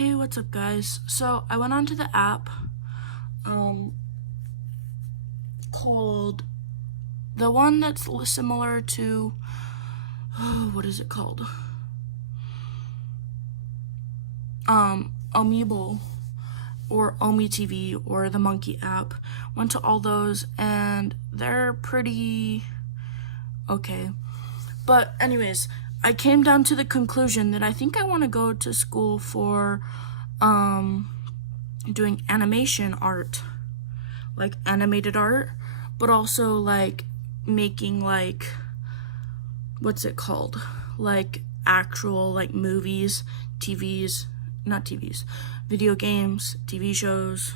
Hey, what's up, guys? So I went onto the app called the one that's similar to what is it called? Omeble or OmeTV or the Monkey app. Went to all those and they're pretty okay. But anyways, I came down to the conclusion that I think I want to go to school for doing animation art, like animated art, but also like making like what's it called? Like actual like movies, video games, TV shows,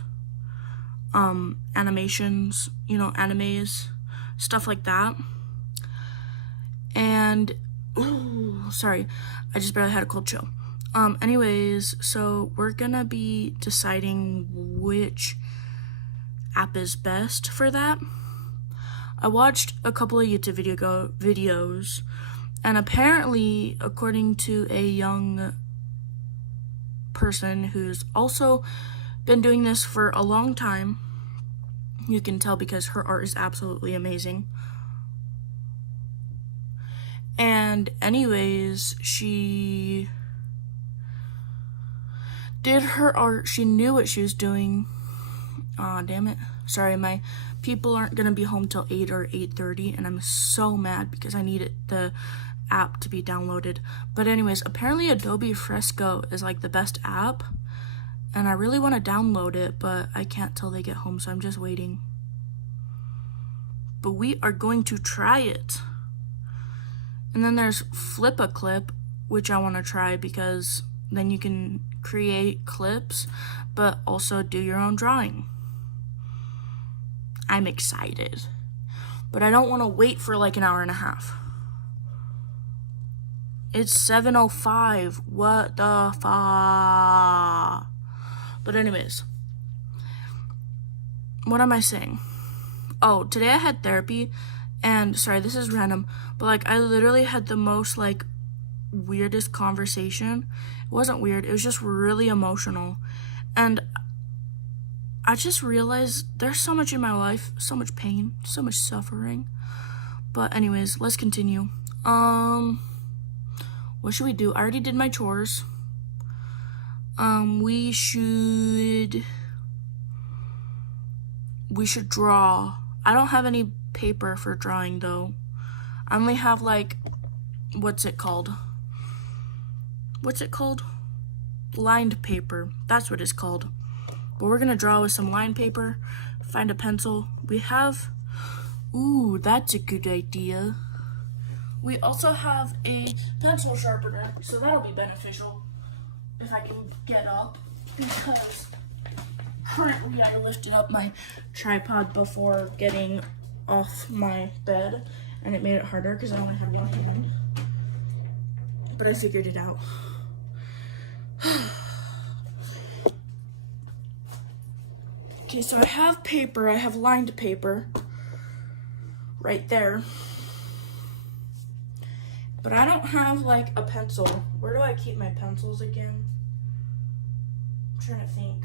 animations, animes, stuff like that. And sorry, I just barely had a cold chill. Anyways, so we're gonna be deciding which app is best for that. I watched a couple of YouTube videos, and apparently, according to a young person who's also been doing this for a long time, you can tell because her art is absolutely amazing. And anyways, she did her art. She knew what she was doing. Aw, damn it. Sorry, my people aren't gonna be home till 8 or 8:30, and I'm so mad because I need the app to be downloaded. But anyways, apparently Adobe Fresco is like the best app, and I really want to download it, but I can't till they get home, so I'm just waiting. But we are going to try it. And then there's Flip a Clip, which I want to try because then you can create clips, but also do your own drawing. I'm excited. But I don't want to wait for like an hour and a half. It's 7:05. What the fuck? But anyways, what am I saying? Oh, today I had therapy. And sorry, this is random, but like I literally had the most like weirdest conversation. It wasn't weird, it was just really emotional. And I just realized there's so much in my life, so much pain, so much suffering. But anyways, let's continue. What should we do? I already did my chores. We should draw. I don't have any paper for drawing though. I only have like what's it called? Lined paper. That's what it's called. But we're gonna draw with some lined paper, find a pencil. We have, ooh, that's a good idea. We also have a pencil sharpener, so that'll be beneficial if I can get up, because currently I lifted up my tripod before getting off my bed, and it made it harder because I only had one hand. But I figured it out. Okay, so I have paper. I have lined paper right there. But I don't have like a pencil. Where do I keep my pencils again? I'm trying to think.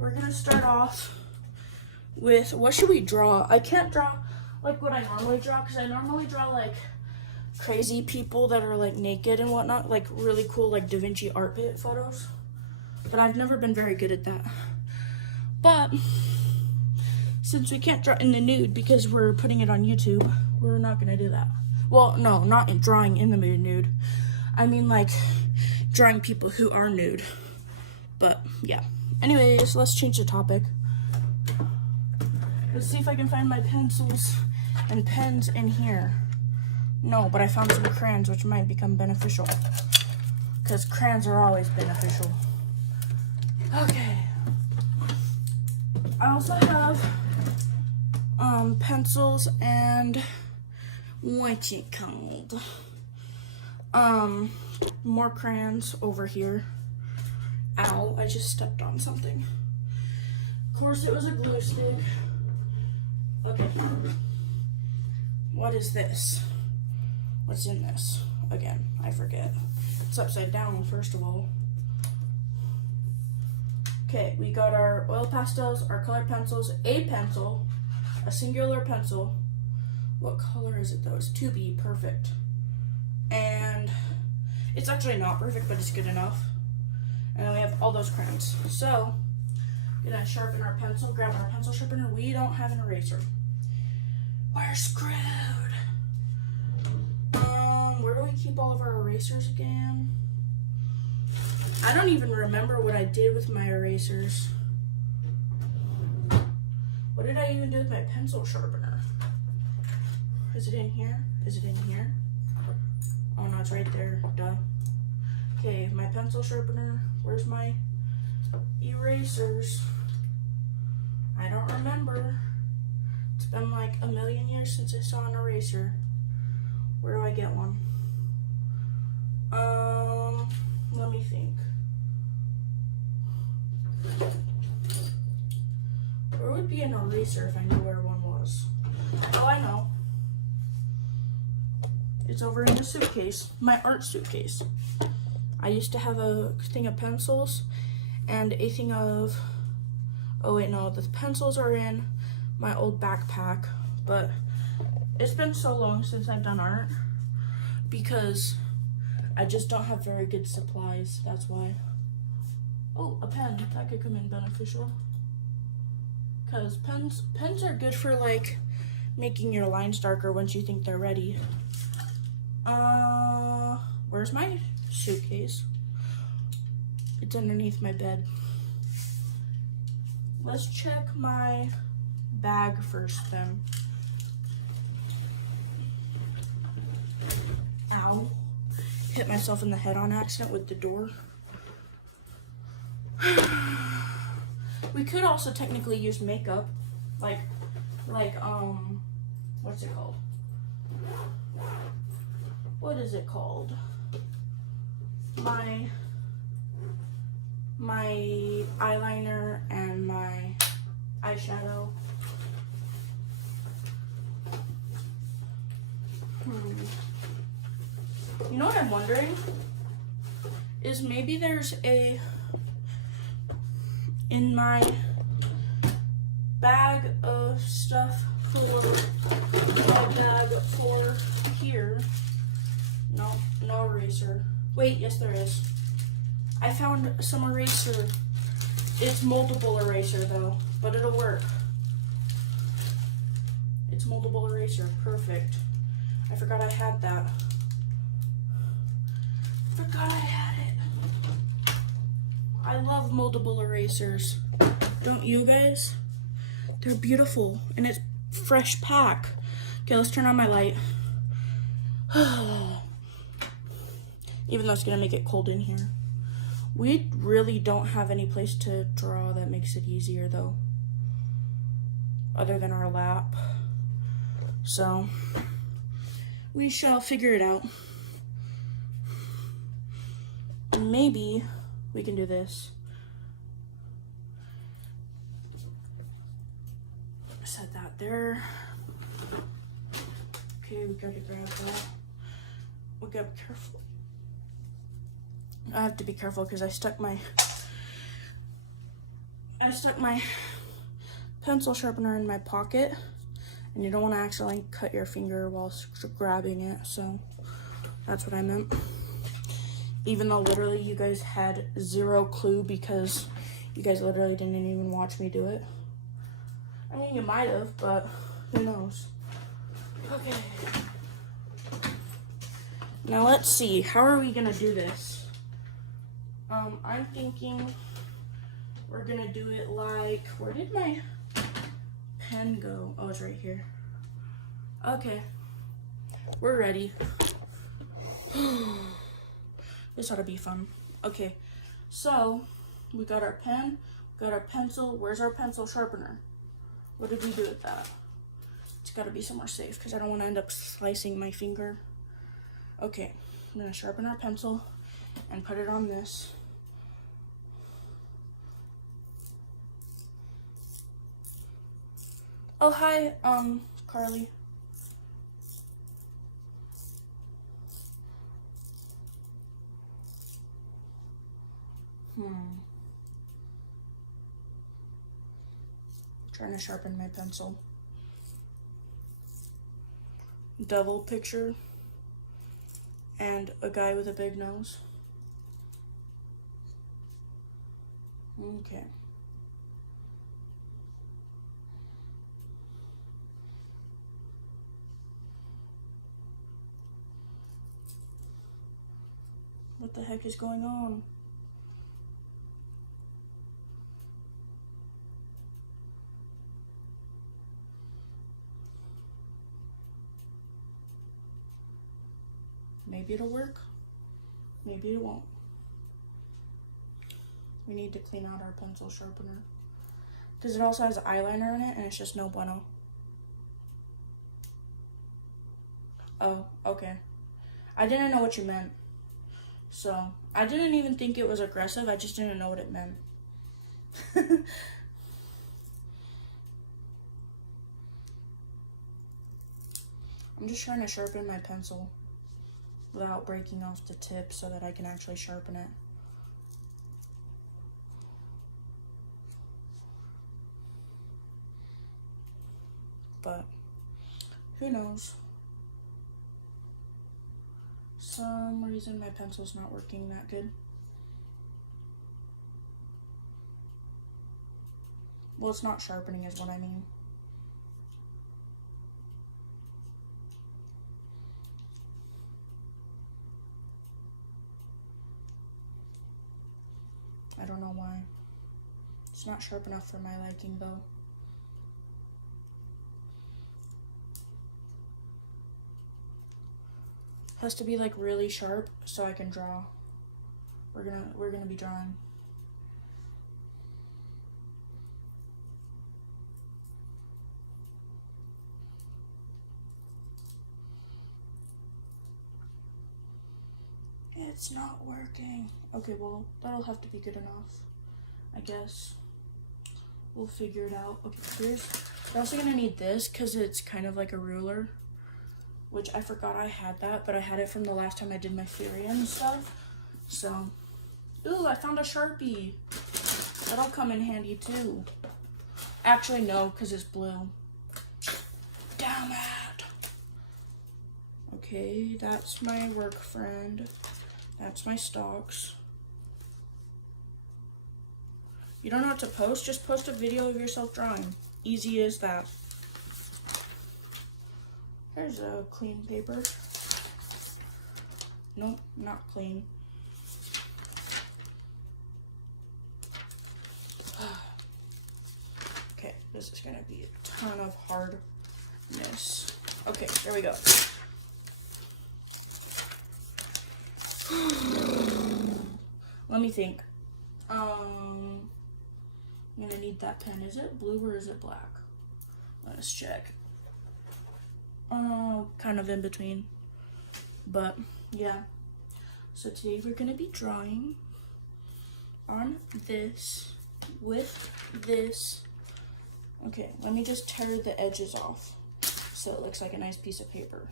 We're gonna start off with, what should we draw? I can't draw like what I normally draw, because I normally draw like crazy people that are like naked and whatnot, like really cool like Da Vinci art pit photos. But I've never been very good at that. But since we can't draw in the nude because we're putting it on YouTube, we're not gonna do that. Well, no, not in drawing in the nude. I mean like drawing people who are nude. But yeah. Anyways, let's change the topic. Let's see if I can find my pencils and pens in here. No, but I found some crayons, which might become beneficial, because crayons are always beneficial. Okay. I also have pencils and what's it called? More crayons over here. Ow, I just stepped on something. Of course it was a glue stick. Okay. What is this? What's in this? Again, I forget. It's upside down, first of all. Okay, we got our oil pastels, our colored pencils, a pencil, a singular pencil. What color is it though? It's 2B, perfect. And it's actually not perfect, but it's good enough. And then we have all those crayons. So, gonna sharpen our pencil, grab our pencil sharpener. We don't have an eraser. We're screwed. Where do we keep all of our erasers again? I don't even remember what I did with my erasers. What did I even do with my pencil sharpener? Is it in here? Is it in here? Oh no, it's right there. Duh. Okay, my pencil sharpener. Where's my erasers? I don't remember. It's been like a million years since I saw an eraser. Where do I get one? Let me think. Where would be an eraser if I knew where one was? Oh, I know. It's over in the suitcase, my art suitcase. I used to have a thing of pencils and a thing of, oh wait, no, the pencils are in my old backpack, but it's been so long since I've done art because I just don't have very good supplies, that's why. Oh, a pen, that could come in beneficial. Because pens are good for like making your lines darker once you think they're ready. Where's my suitcase? It's underneath my bed. Let's check my bag first then. Ow. Hit myself in the head on accident with the door. We could also technically use makeup. Like, what's it called? What is it called? My eyeliner and my eyeshadow. You know what I'm wondering? Is maybe there's in my bag of stuff for here. No eraser. Wait, yes there is. I found some eraser. It's multiple eraser though, but it'll work. It's multiple eraser, perfect. I forgot I had that. Forgot I had it. I love multiple erasers. Don't you guys? They're beautiful and it's fresh pack. Okay, let's turn on my light. Even though it's gonna make it cold in here. We really don't have any place to draw that makes it easier though, other than our lap. So we shall figure it out. Maybe we can do this. Set that there. Okay, we gotta grab that. We gotta be careful. I have to be careful because I stuck my pencil sharpener in my pocket, and you don't want to accidentally cut your finger while grabbing it, so that's what I meant. Even though literally you guys had zero clue because you guys literally didn't even watch me do it. I mean, you might have, but who knows. Okay. Now let's see, how are we gonna do this? I'm thinking we're gonna do it like, where did my pen go? Oh, it's right here. Okay, we're ready. This ought to be fun. Okay, so we got our pen, we got our pencil. Where's our pencil sharpener? What did we do with that? It's gotta be somewhere safe because I don't want to end up slicing my finger. Okay, I'm gonna sharpen our pencil and put it on this. Oh, hi, Carly. Trying to sharpen my pencil. Devil picture and a guy with a big nose. Okay. What the heck is going on? Maybe it'll work. Maybe it won't. We need to clean out our pencil sharpener. Because it also has eyeliner in it and it's just no bueno. Oh, okay. I didn't know what you meant. So, I didn't even think it was aggressive. I just didn't know what it meant. I'm just trying to sharpen my pencil without breaking off the tip so that I can actually sharpen it. But who knows? Some reason my pencil's not working that good. Well, it's not sharpening is what I mean. I don't know why. It's not sharp enough for my liking though. Has to be like really sharp so I can draw. We're gonna be drawing. It's not working. Okay, well, that'll have to be good enough, I guess. We'll figure it out. Okay, we're also gonna need this because it's kind of like a ruler, which I forgot I had that, but I had it from the last time I did my theory and stuff. So, ooh, I found a Sharpie. That'll come in handy too. Actually, no, because it's blue. Damn it. Okay, that's my work friend. That's my stocks. You don't know what to post? Just post a video of yourself drawing. Easy as that. Here's a clean paper. Nope, not clean. Okay, this is gonna be a ton of hardness. Okay, there we go. Let me think. I'm gonna need that pen. Is it blue or is it black? Let's check. Kind of in between. But yeah. So today we're gonna be drawing on this with this. Okay, let me just tear the edges off so it looks like a nice piece of paper.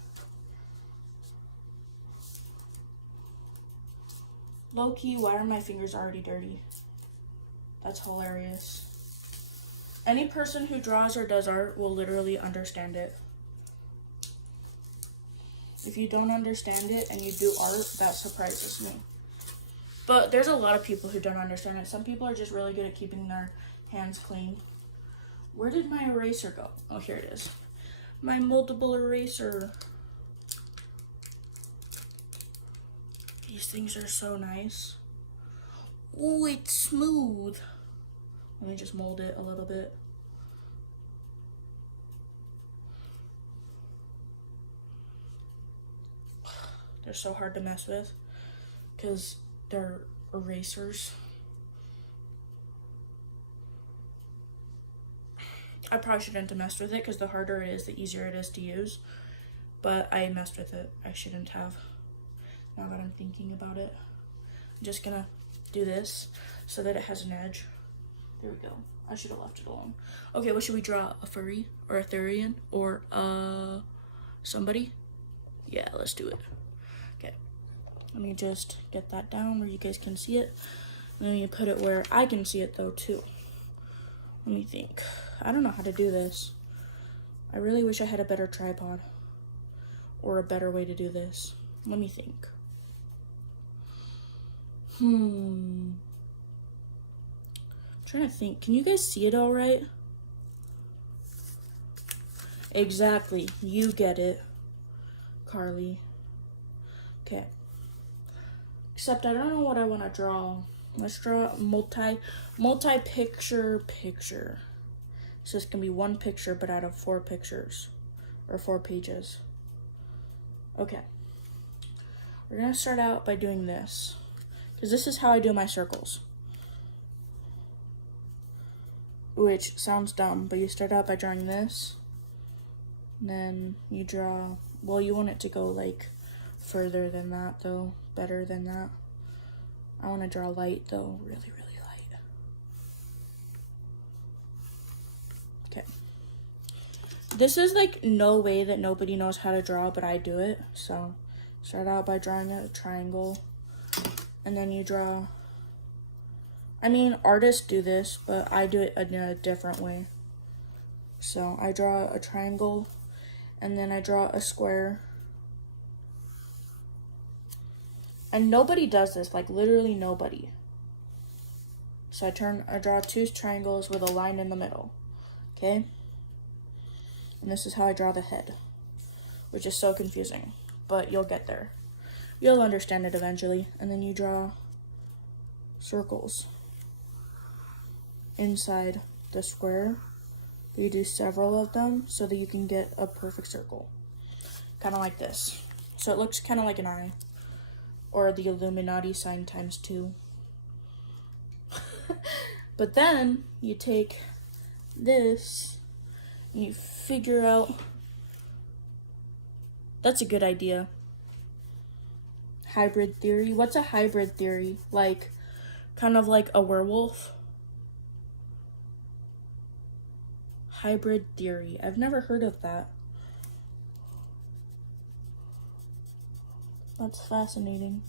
Low key, why are my fingers already dirty? That's hilarious. Any person who draws or does art will literally understand it. If you don't understand it and you do art, that surprises me. But there's a lot of people who don't understand it. Some people are just really good at keeping their hands clean. Where did my eraser go? Oh, here it is. My multiple eraser. These things are so nice. Oh, it's smooth. Let me just mold it a little bit. They're so hard to mess with because they're erasers. I probably shouldn't have messed with it because the harder it is, the easier it is to use. But I messed with it. I shouldn't have. Now that I'm thinking about it, I'm just gonna do this so that it has an edge. There we go. I should have left it alone. Okay, what should we draw? A furry or a Therian or somebody? Yeah, let's do it. Okay, let me just get that down where you guys can see it. And then you put it where I can see it though too. Let me think. I don't know how to do this. I really wish I had a better tripod or a better way to do this. Let me think. I'm trying to think. Can you guys see it all right? Exactly. You get it, Carly. Okay. Except I don't know what I want to draw. Let's draw multi-picture picture. So this can be one picture, but out of 4 pictures or 4 pages. Okay. We're gonna start out by doing this, because this is how I do my circles. Which sounds dumb, but you start out by drawing this. And then you draw, well, you want it to go like further than that though, better than that. I want to draw light though, really, really light. Okay. This is like no way that nobody knows how to draw, but I do it. So start out by drawing a triangle, and then you draw, I mean, artists do this, but I do it in a different way. So I draw a triangle, and then I draw a square. And nobody does this, like literally nobody. So I draw 2 triangles with a line in the middle, okay? And this is how I draw the head, which is so confusing, but you'll get there. You'll understand it eventually. And then you draw circles inside the square. You do several of them so that you can get a perfect circle, kind of like this. So it looks kind of like an eye, or the Illuminati sign times 2. But then you take this and you figure out, that's a good idea. Hybrid theory. What's a hybrid theory? Like, kind of like a werewolf? Hybrid theory. I've never heard of that. That's fascinating.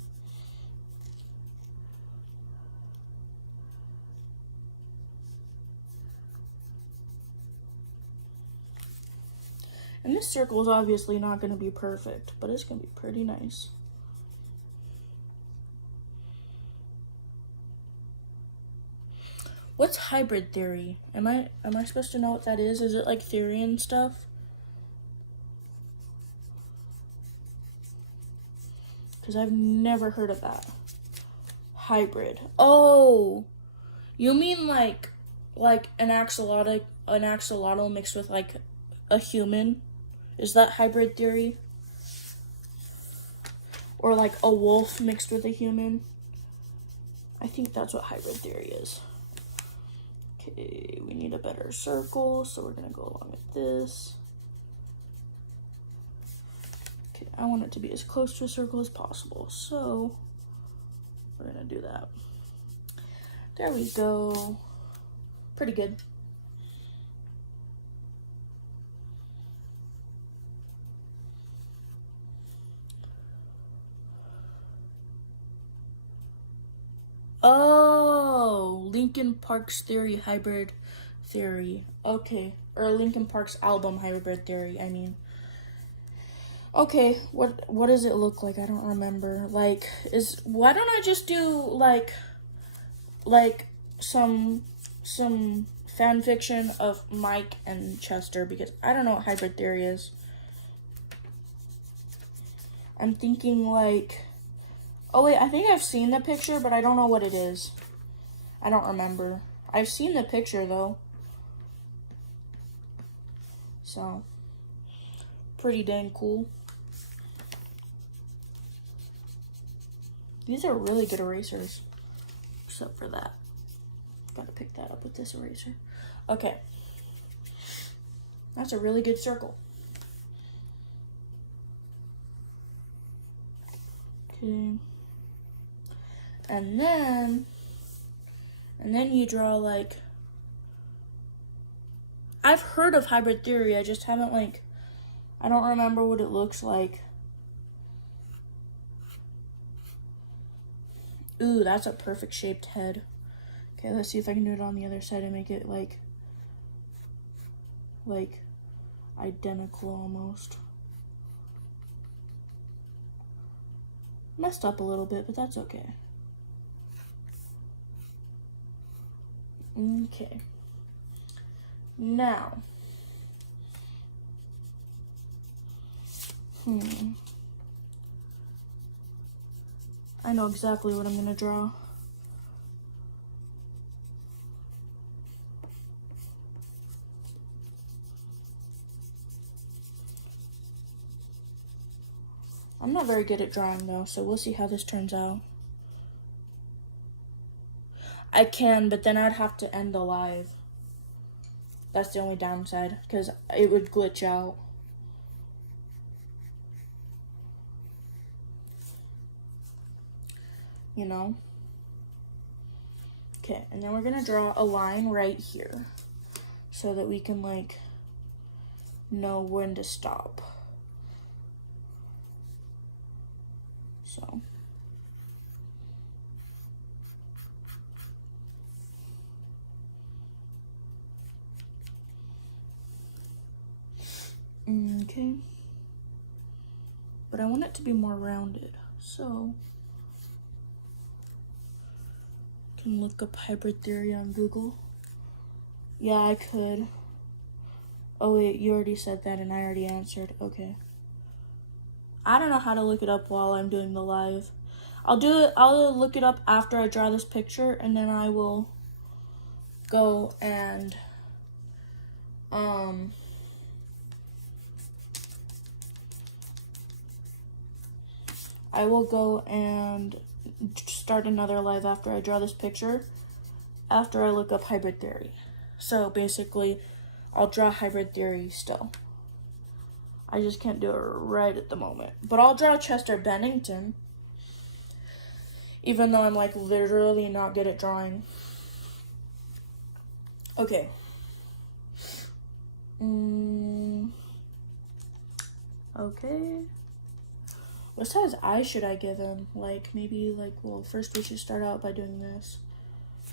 And this circle is obviously not going to be perfect, but it's going to be pretty nice. What's hybrid theory? Am I supposed to know what that is? Is it like theory and stuff? Because I've never heard of that. Hybrid. Oh, you mean like an axolotl mixed with like a human? Is that hybrid theory? Or like a wolf mixed with a human? I think that's what hybrid theory is. Okay, we need a better circle, so we're gonna go along with this. Okay, I want it to be as close to a circle as possible, so we're gonna do that. There we go. Pretty good. Oh, Linkin Park's theory, hybrid theory. Okay, or Linkin Park's album, hybrid theory, I mean. Okay, what does it look like? I don't remember. Like, why don't I just do like some fan fiction of Mike and Chester, because I don't know what hybrid theory is. I'm thinking like, oh wait, I think I've seen the picture, but I don't know what it is. I don't remember. I've seen the picture though. So, pretty dang cool. These are really good erasers, except for that. Gotta pick that up with this eraser. Okay. That's a really good circle. Okay. And then you draw like, I've heard of hybrid theory, I just haven't like, I don't remember what it looks like. Ooh, that's a perfect shaped head. Okay, let's see if I can do it on the other side and make it like identical almost. Messed up a little bit, but that's okay. Okay. Now, I know exactly what I'm gonna draw. I'm not very good at drawing though, so we'll see how this turns out. I can, but then I'd have to end the live. That's the only downside, because it would glitch out. You know? Okay, and then we're gonna draw a line right here so that we can like know when to stop. So. Okay. But I want it to be more rounded, so can look up hybrid theory on Google. Yeah, I could. Oh wait, you already said that and I already answered. Okay. I don't know how to look it up while I'm doing the live. I'll look it up after I draw this picture, and then I will go and start another live after I draw this picture, after I look up hybrid theory. So basically, I'll draw hybrid theory still. I just can't do it right at the moment. But I'll draw Chester Bennington, even though I'm like literally not good at drawing. Okay. Okay. What size eye should I give him? Like, maybe, like, well, first we should start out by doing this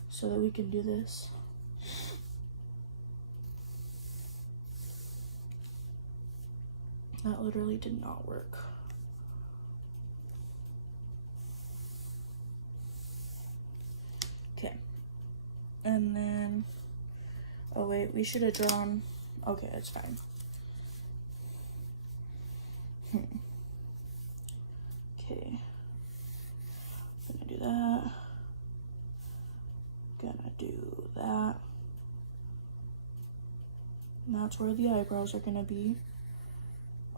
so that we can do this. That literally did not work. Okay. And then, oh wait, we should have drawn, okay, that's fine. Okay. Gonna do that. Gonna do that. And that's where the eyebrows are gonna be.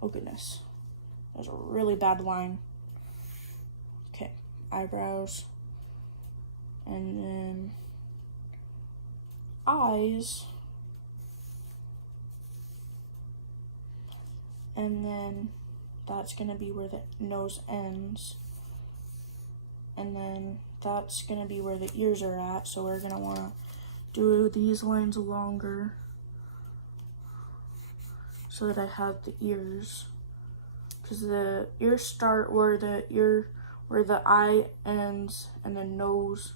Oh goodness. There's a really bad line. Okay, eyebrows. And then eyes. And then that's gonna be where the nose ends. And then that's gonna be where the ears are at. So we're gonna wanna do these lines longer so that I have the ears. Because the ears start where the eye ends and the nose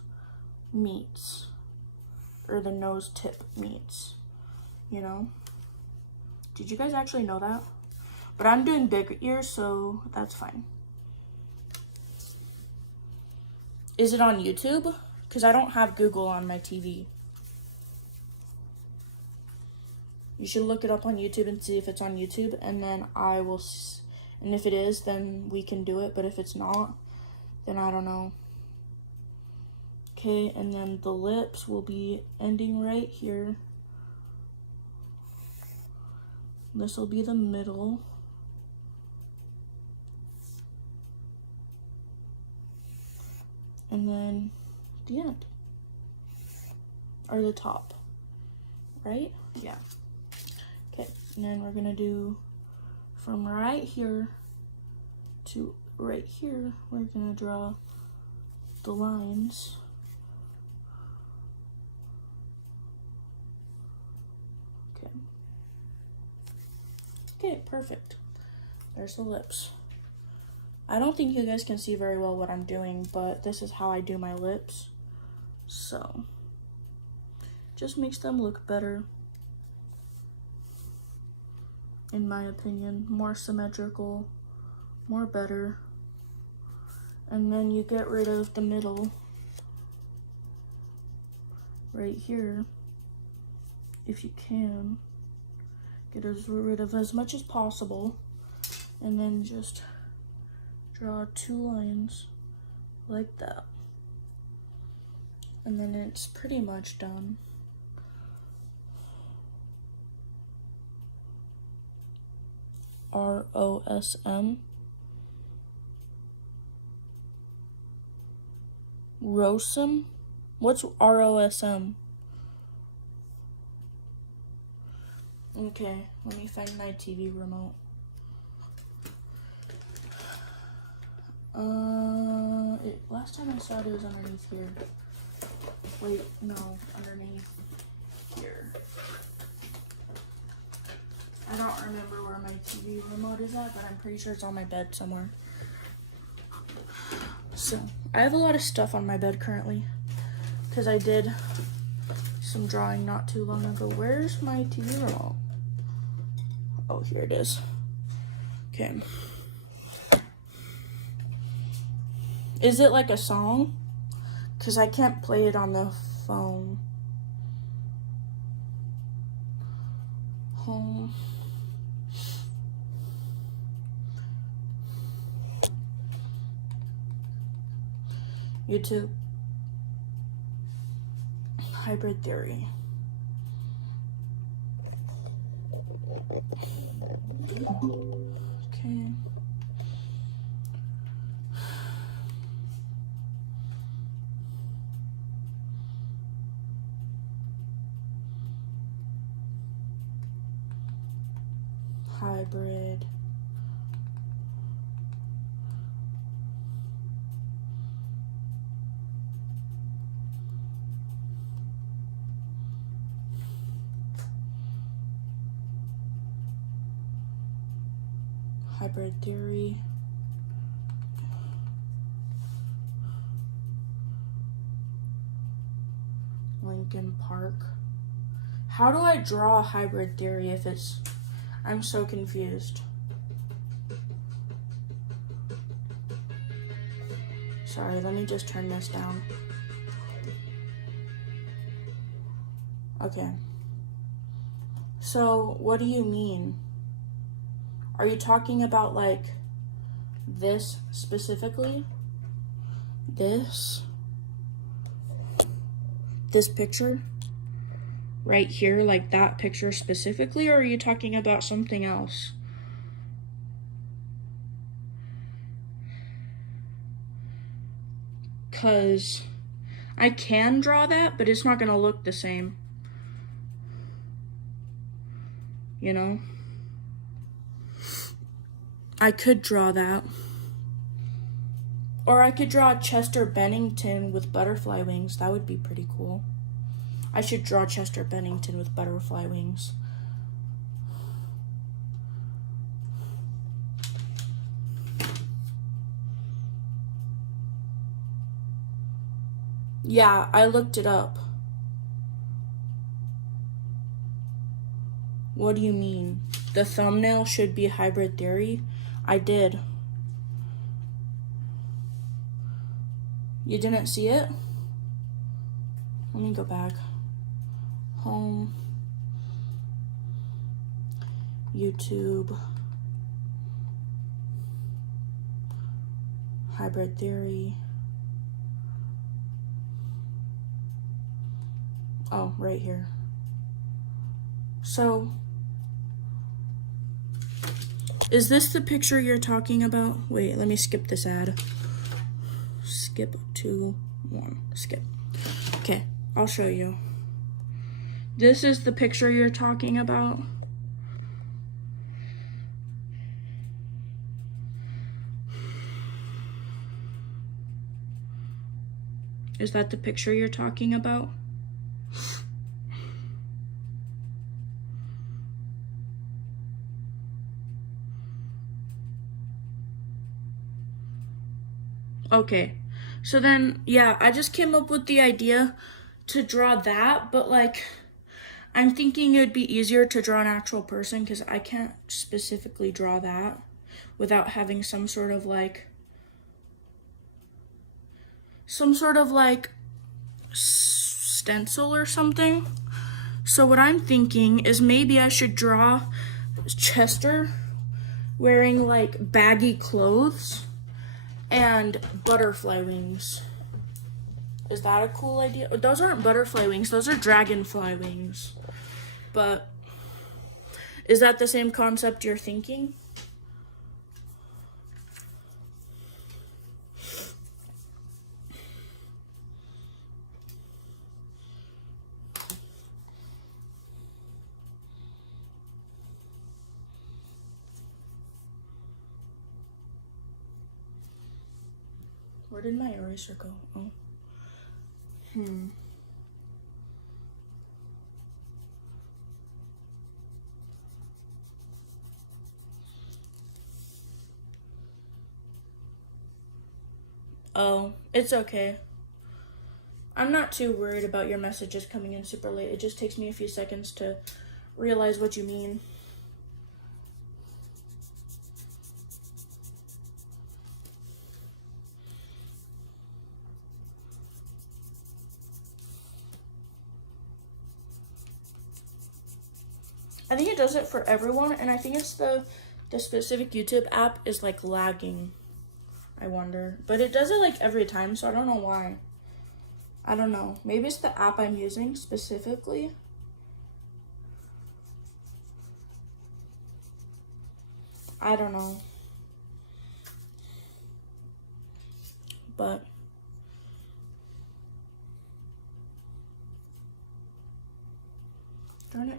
meets. Or the nose tip meets. You know? Did you guys actually know that? But I'm doing big ears, so that's fine. Is it on YouTube? Because I don't have Google on my TV. You should look it up on YouTube and see if it's on YouTube, and then I will, and if it is, then we can do it, but if it's not, then I don't know. Okay, and then the lips will be ending right here. This will be the middle. And then the end. Or the top. Right? Yeah. Okay, and then we're gonna do from right here to right here, we're gonna draw the lines. Okay. Okay, perfect. There's the lips. I don't think you guys can see very well what I'm doing, but this is how I do my lips. So, just makes them look better. In my opinion, more symmetrical, more better. And then you get rid of the middle right here, if you can. Get rid of as much as possible, and then just draw 2 lines like that. And then it's pretty much done. ROSM. ROSM? What's ROSM? Okay, let me find my TV remote. Last time I saw it was underneath here. Wait, no, underneath here. I don't remember where my TV remote is at, but I'm pretty sure it's on my bed somewhere. So, I have a lot of stuff on my bed currently, because I did some drawing not too long ago. Where's my TV remote? Oh, here it is. Okay. Is it like a song? Because I can't play it on the phone. Home. YouTube. Hybrid theory. Okay. Hybrid. Hybrid theory. Lincoln Park. How do I draw a hybrid theory if it's... I'm so confused. Sorry, let me just turn this down. Okay. So, what do you mean? Are you talking about like this specifically? This picture? Right here, like that picture specifically, or are you talking about something else? Because I can draw that, but it's not going to look the same. You know? I could draw that. Or I could draw Chester Bennington with butterfly wings. That would be pretty cool. I should draw Chester Bennington with butterfly wings. Yeah, I looked it up. What do you mean? The thumbnail should be hybrid theory? I did. You didn't see it? Let me go back. Home. YouTube. Hybrid theory. Oh, right here. So, is this the picture you're talking about? Wait, let me skip this ad. Skip 2, 1, skip. Okay, I'll show you. This is the picture you're talking about? Is that the picture you're talking about? Okay. So then, yeah, I just came up with the idea to draw that, but like, I'm thinking it would be easier to draw an actual person because I can't specifically draw that without having some sort of like stencil or something. So what I'm thinking is maybe I should draw Chester wearing like baggy clothes and butterfly wings. Is that a cool idea? Those aren't butterfly wings, those are dragonfly wings. But is that the same concept you're thinking? Where did my eraser go? Oh. Oh, it's okay. I'm not too worried about your messages coming in super late. It just takes me a few seconds to realize what you mean. I think it does it for everyone, and I think it's the specific YouTube app is like lagging. I wonder. But it does it like every time, so I don't know why. I don't know. Maybe it's the app I'm using specifically. I don't know. But darn it.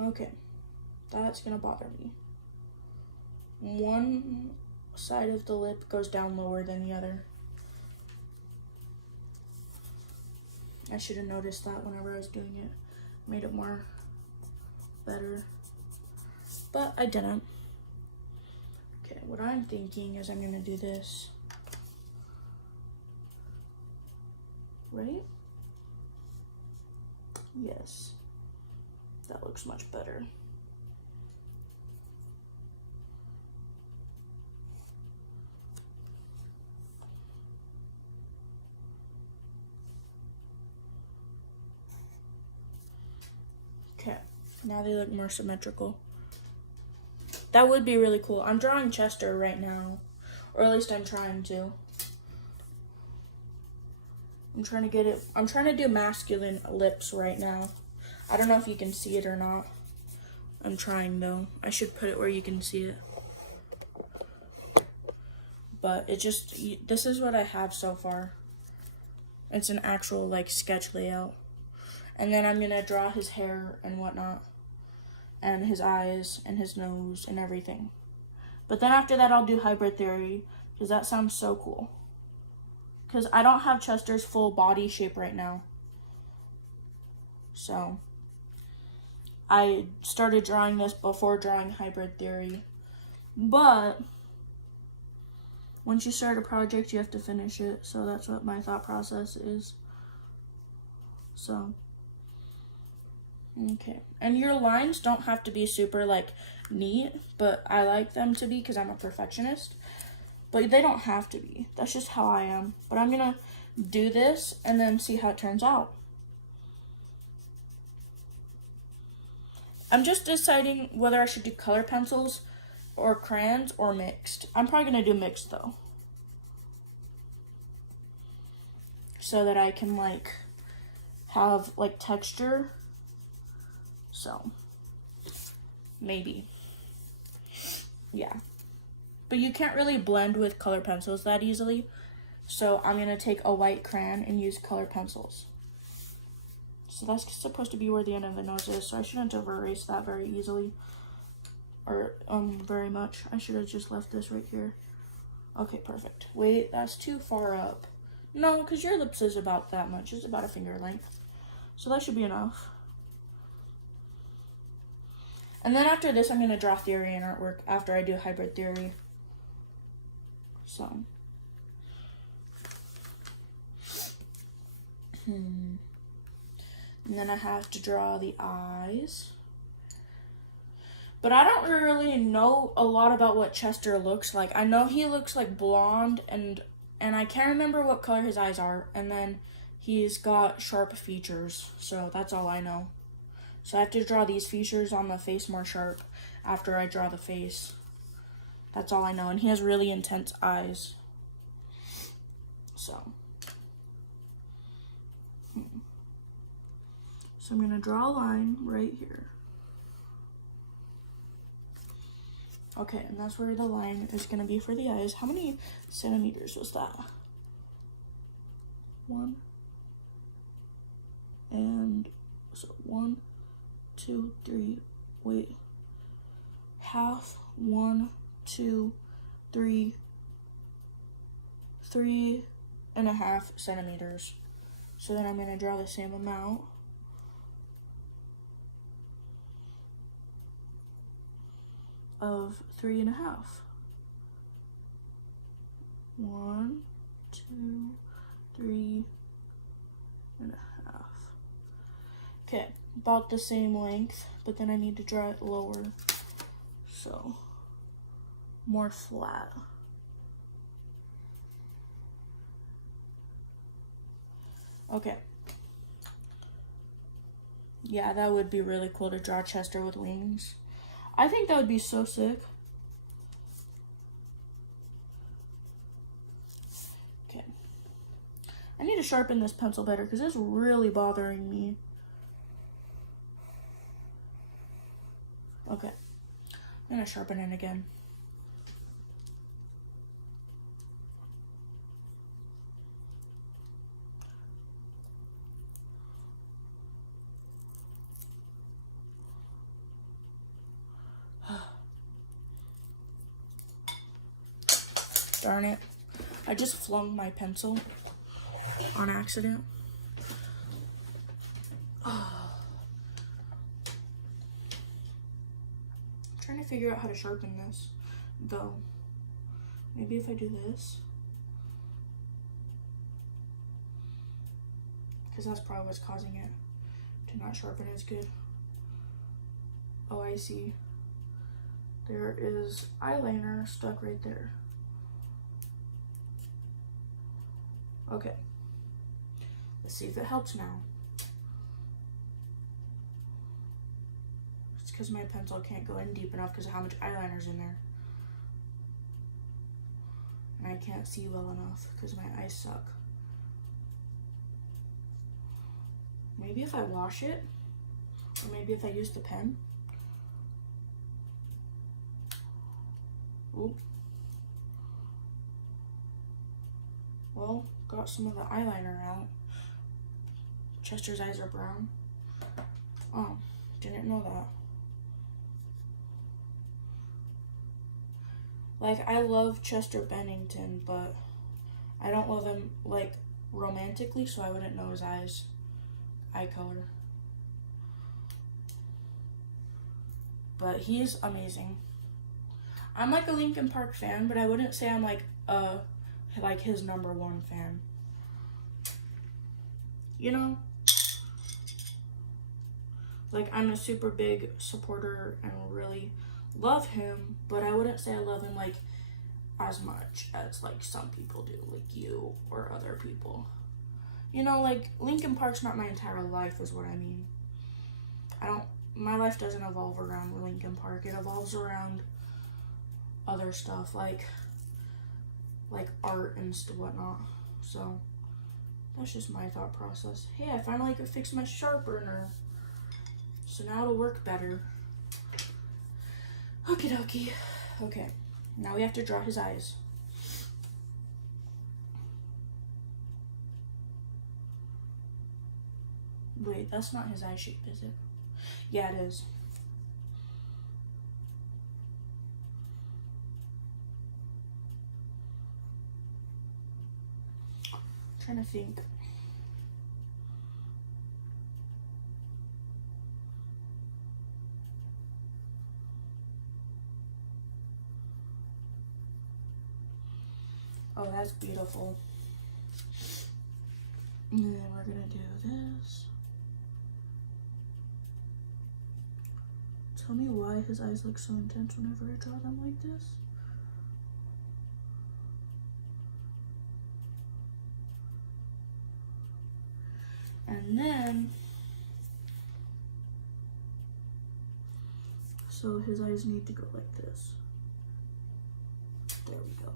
Okay, that's gonna bother me. One side of the lip goes down lower than the other. I should have noticed that whenever I was doing it. Made it more better. But I didn't. Okay, what I'm thinking is I'm gonna do this. Right? Yes. That looks much better. Okay, now they look more symmetrical. That would be really cool. I'm drawing Chester right now, or at least I'm trying to. I'm trying to do masculine lips right now. I don't know if you can see it or not. I'm trying though. I should put it where you can see it. But this is what I have so far. It's an actual like sketch layout. And then I'm gonna draw his hair and whatnot. And his eyes and his nose and everything. But then after that I'll do hybrid theory because that sounds so cool. Because I don't have Chester's full body shape right now. So I started drawing this before drawing hybrid theory. But once you start a project, you have to finish it. So that's what my thought process is. So, okay. And your lines don't have to be super like neat, but I like them to be because I'm a perfectionist. But they don't have to be. That's just how I am. But I'm gonna do this and then see how it turns out. I'm just deciding whether I should do color pencils or crayons or mixed. I'm probably gonna do mixed though. So that I can like have like texture. So maybe. Yeah. But you can't really blend with color pencils that easily. So I'm gonna take a white crayon and use color pencils. So that's supposed to be where the end of the nose is, so I shouldn't have erased that very easily. Or, very much. I should have just left this right here. Okay, perfect. Wait, that's too far up. No, because your lips is about that much. It's about a finger length. So that should be enough. And then after this, I'm going to draw theory and artwork after I do hybrid theory. So. And then I have to draw the eyes. But I don't really know a lot about what Chester looks like. I know he looks like blonde, and I can't remember what color his eyes are. And then he's got sharp features, so that's all I know. So I have to draw these features on the face more sharp after I draw the face. That's all I know. And he has really intense eyes. So I'm going to draw a line right here. Okay, and that's where the line is going to be for the eyes. How many centimeters was that? 1. And so 1, 2, 3, wait. Half, 1, 2, 3, 3.5 centimeters. So then I'm going to draw the same amount. Of 3.5. 1, 2, 3.5. Okay, about the same length, but then I need to draw it lower, so more flat. Okay. Yeah, that would be really cool to draw Chester with wings. I think that would be so sick. Okay. I need to sharpen this pencil better because it's really bothering me. Okay. I'm going to sharpen it again. Darn it. I just flung my pencil on accident. I'm trying to figure out how to sharpen this, though. Maybe if I do this. Because that's probably what's causing it to not sharpen as good. Oh, I see. There is eyeliner stuck right there. Okay. Let's see if it helps now. It's because my pencil can't go in deep enough because of how much eyeliner's in there. And I can't see well enough because my eyes suck. Maybe if I wash it, or maybe if I use the pen. Oop. Well, got some of the eyeliner out. Chester's eyes are brown. Oh, didn't know that. Like, I love Chester Bennington, but I don't love him, like, romantically, so I wouldn't know his eye color. But he's amazing. I'm like a Linkin Park fan, but I wouldn't say I'm like his #1 fan. You know? Like, I'm a super big supporter and really love him, but I wouldn't say I love him like as much as like some people do, like you or other people. You know, like, Linkin Park's not my entire life is what I mean. My life doesn't evolve around Linkin Park. It evolves around other stuff like art and whatnot. So that's just my thought process. Hey, I finally could fix my sharpener, so now it'll work better. Okie dokie. Okay, now we have to draw his eyes. Wait, that's not his eye shape, is it? Yeah, it is. trying to think. Oh, that's beautiful. And then we're gonna do this. Tell me why his eyes look so intense whenever I draw them like this. And then, so his eyes need to go like this. There we go.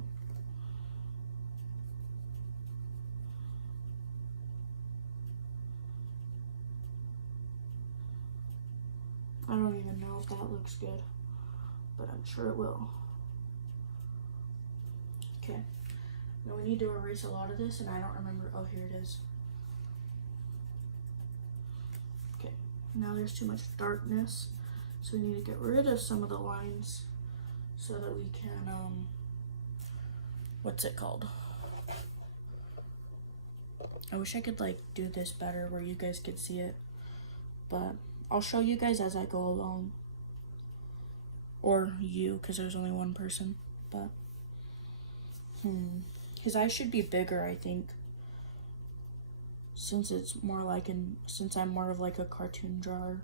I don't even know if that looks good, but I'm sure it will. Okay, now we need to erase a lot of this, and I don't remember. Oh, here it is. Okay, now there's too much darkness, so we need to get rid of some of the lines so that we can, what's it called? I wish I could like do this better where you guys could see it, but I'll show you guys as I go along. Or you, because there's only one person, but his eyes should be bigger, I think, since it's more like since I'm more of like a cartoon drawer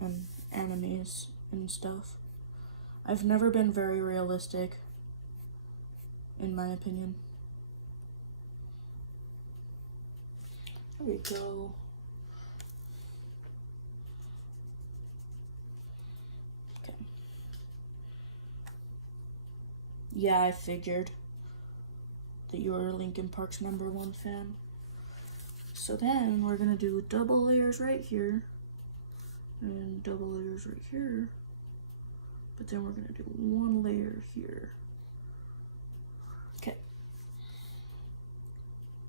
and animes and stuff. I've never been very realistic, in my opinion. There we go. Okay. Yeah, I figured that you were Linkin Park's #1 fan. So then we're gonna do double layers right here and double layers right here. But then we're gonna do one layer here. Okay.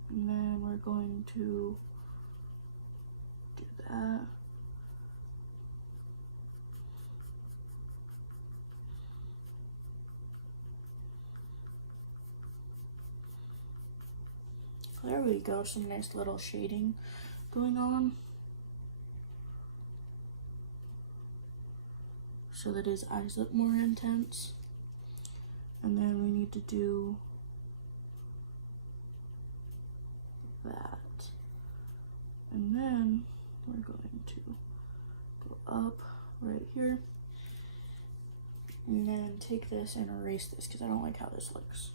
And then we're going to do that. There we go, some nice little shading going on, so that his eyes look more intense. And then we need to do that. And then we're going to go up right here. And then take this and erase this because I don't like how this looks.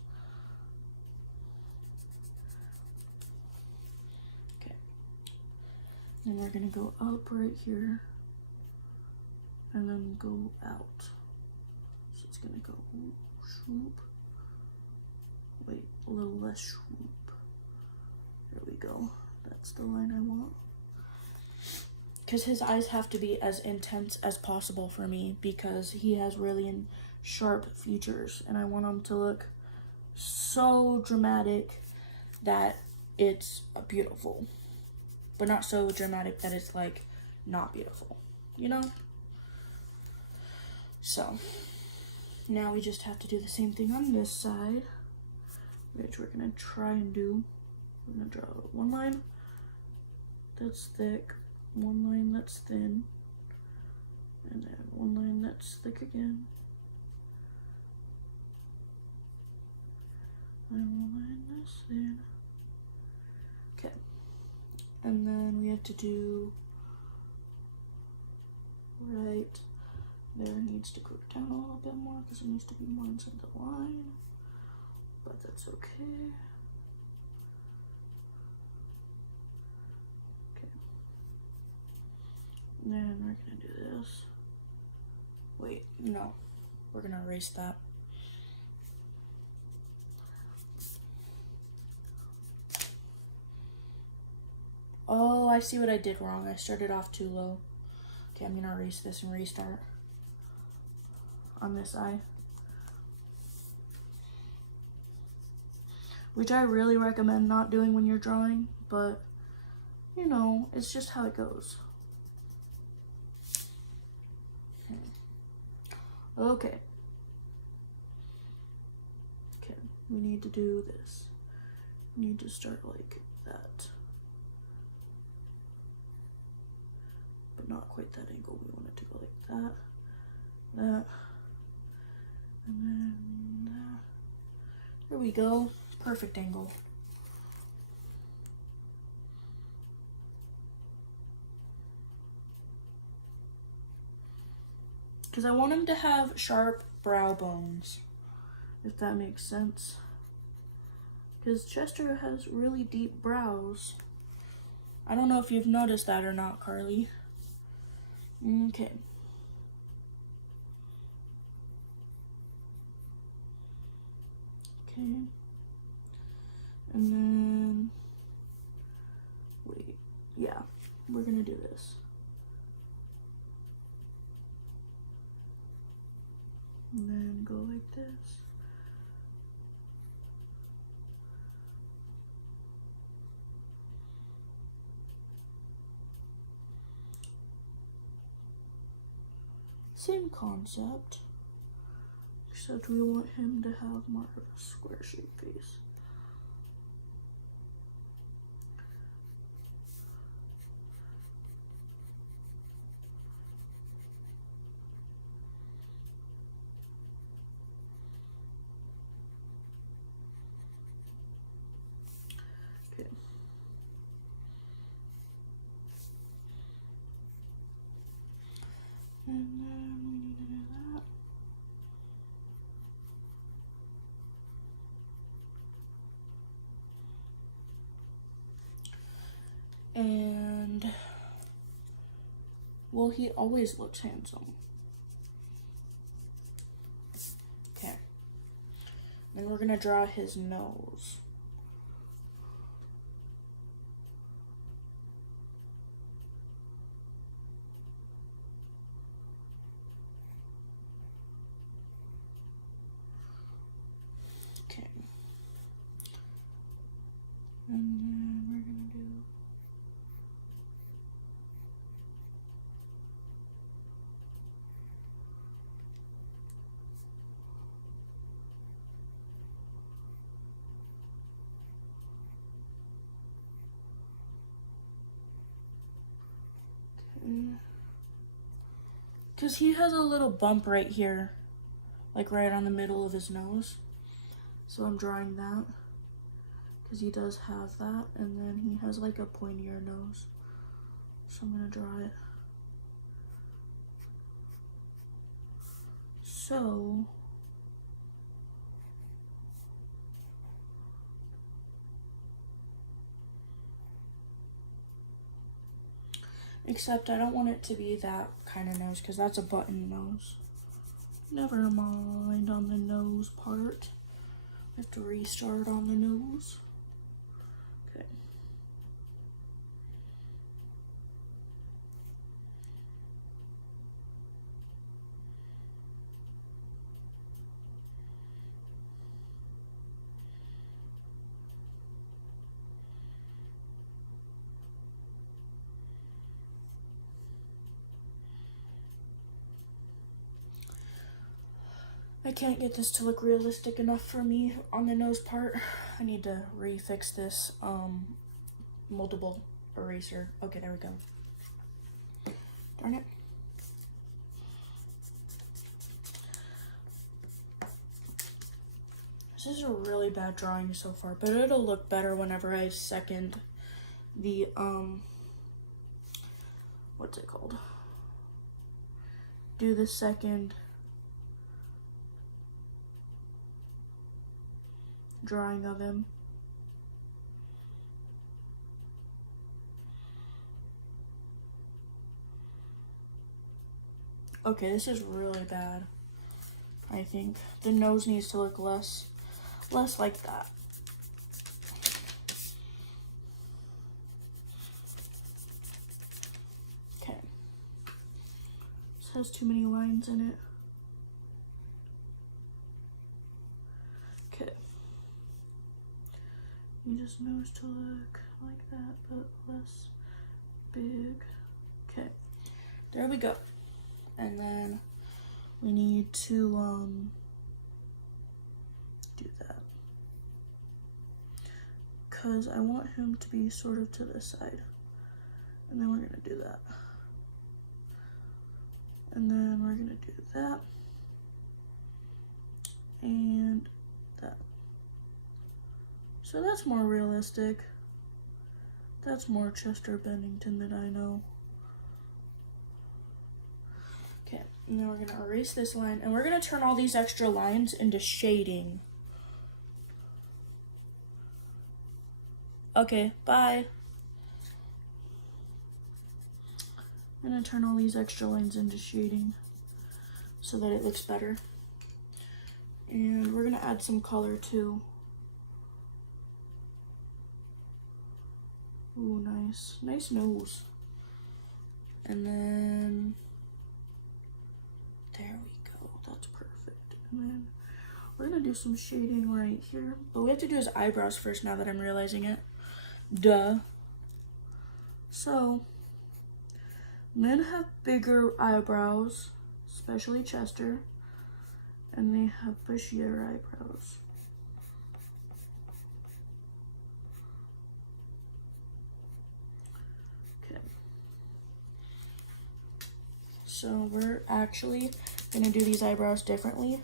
Okay. Then we're gonna go up right here and then go out. So it's gonna go swoop. Wait, a little less swoop. There we go. That's the line I want. Because his eyes have to be as intense as possible for me because he has really sharp features and I want him to look so dramatic that it's beautiful, but not so dramatic that it's like not beautiful, you know? So now we just have to do the same thing on this side, which we're gonna try and do. We're gonna draw one line that's thick, one line that's thin, and then one line that's thick again, and one line that's thin. Okay, and then we have to do right there. Needs to go down a little bit more because it needs to be more inside the line, but that's okay. Then we're gonna do this. Wait, no. We're gonna erase that. Oh, I see what I did wrong. I started off too low. Okay, I'm gonna erase this and restart on this eye. Which I really recommend not doing when you're drawing, but you know, it's just how it goes. Okay. Okay, we need to do this. need to start like that. But not quite that angle. We want it to go like that, that, and then that. There we go. Perfect angle. Because I want him to have sharp brow bones, if that makes sense. Because Chester has really deep brows. I don't know if you've noticed that or not, Carly. Okay. Okay. And then, wait, yeah, we're gonna do this. And then go like this. Same concept, except we want him to have more of a square shaped face. Okay. And then we need to do that. And, well, he always looks handsome. Okay. Then we're gonna draw his nose. Okay. And then we're gonna do because he has a little bump right here, like right on the middle of his nose. So I'm drawing that because he does have that, and then he has like a pointier nose. So I'm gonna draw it. So except I don't want it to be that kind of nose because that's a button nose. Never mind on the nose part. I have to restart on the nose. Okay. I can't get this to look realistic enough for me on the nose part. I need to refix this multiple eraser. Okay, there we go. Darn it. This is a really bad drawing so far, but it'll look better whenever I second the what's it called? Do the second drawing of him. Okay, this is really bad. I think the nose needs to look less like that. Okay. This has too many lines in it. Okay. You just nose to look like that, but less big. Okay. There we go. And then we need to do that. because I want him to be sort of to this side. And then we're gonna do that. And then we're gonna do that. And that. So that's more realistic. That's more Chester Bennington that I know. Okay, and then we're gonna erase this line, and we're gonna turn all these extra lines into shading. Okay, bye. I'm gonna turn all these extra lines into shading so that it looks better. And we're gonna add some color too. Ooh, nice. Nice nose. And then, there we go. That's perfect. And then we're gonna do some shading right here. But we have to do his eyebrows first now that I'm realizing it. Duh. So, men have bigger eyebrows, especially Chester, and they have bushier eyebrows. So we're actually gonna do these eyebrows differently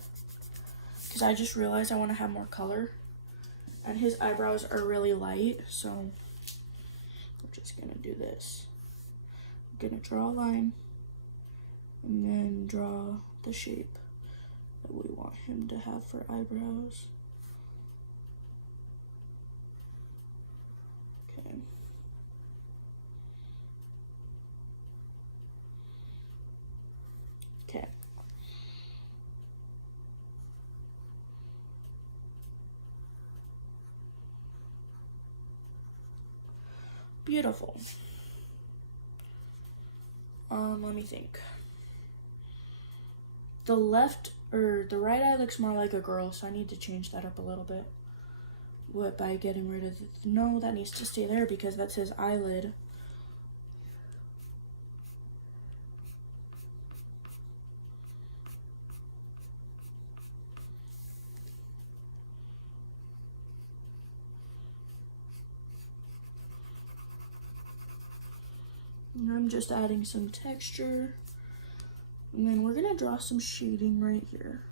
because I just realized I want to have more color, and his eyebrows are really light, so we're just gonna do this. I'm gonna draw a line and then draw the shape that we want him to have for eyebrows. Okay. Okay. Beautiful. Let me think. The left or the right eye looks more like a girl, so I need to change that up a little bit. What, by getting rid of no, that needs to stay there because that's his eyelid. And I'm just adding some texture. And then we're gonna draw some shading right here.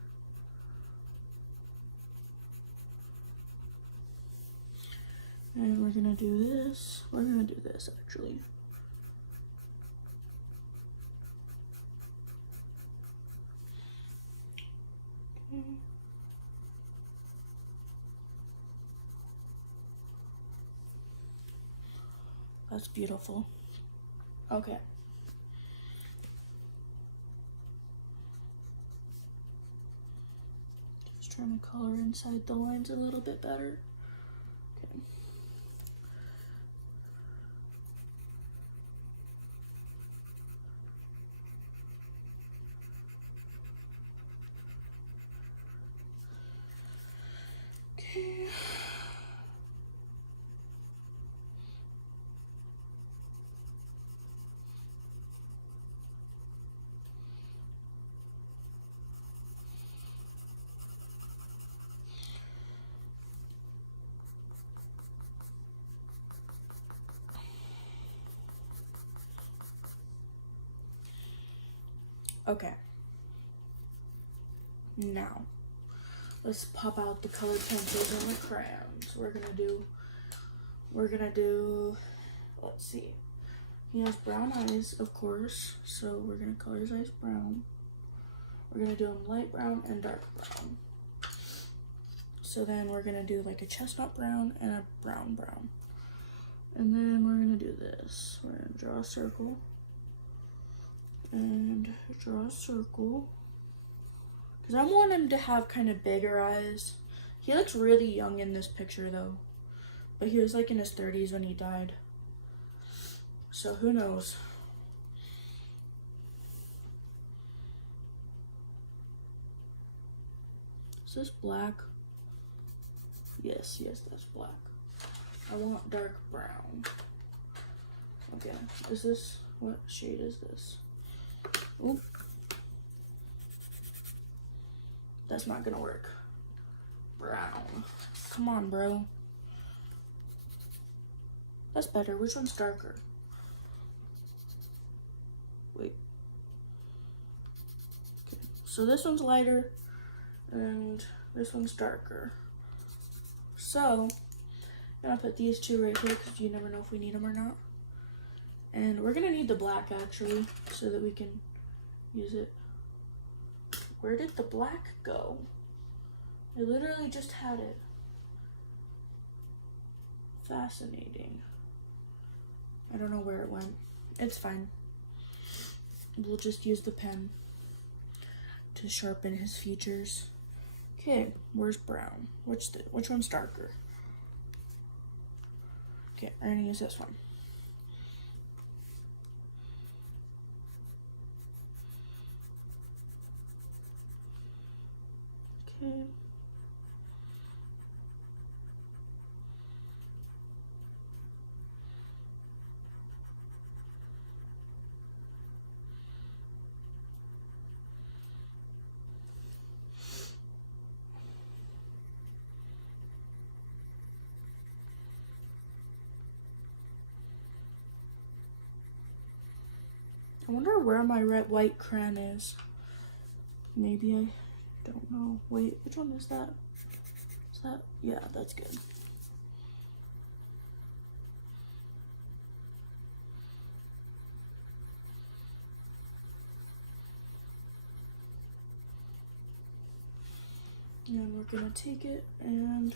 And we're gonna do this. We're gonna do this actually. Okay. That's beautiful. Okay. Just trying to color inside the lines a little bit better. Okay. Okay. Okay. Now, let's pop out the colored pencils and the crayons. We're gonna do, let's see. He has brown eyes, of course, so we're gonna color his eyes brown. We're gonna do them light brown and dark brown. So then we're gonna do like a chestnut brown and a brown brown. And then we're gonna do this. We're gonna draw a circle. And draw a circle. Because I want him to have kind of bigger eyes. He looks really young in this picture though. But he was like in his 30s when he died. So who knows? Is this black? Yes, that's black. I want dark brown. Okay, is this, what shade is this? Oop. That's not gonna work. Brown. Come on, bro. That's better. Which one's darker? Wait. Okay. So this one's lighter and this one's darker. So I'm gonna put these two right here because you never know if we need them or not. And we're gonna need the black actually so that we can use it. Where did the black go? I literally just had it. Fascinating. I don't know where it went. It's fine. We'll just use the pen to sharpen his features. Okay, where's brown? Which one's darker? Okay, I'm gonna use this one. Okay. I wonder where my red white crayon is. Maybe I don't know. Wait, which one is that? Is that? Yeah, that's good. And we're gonna take it and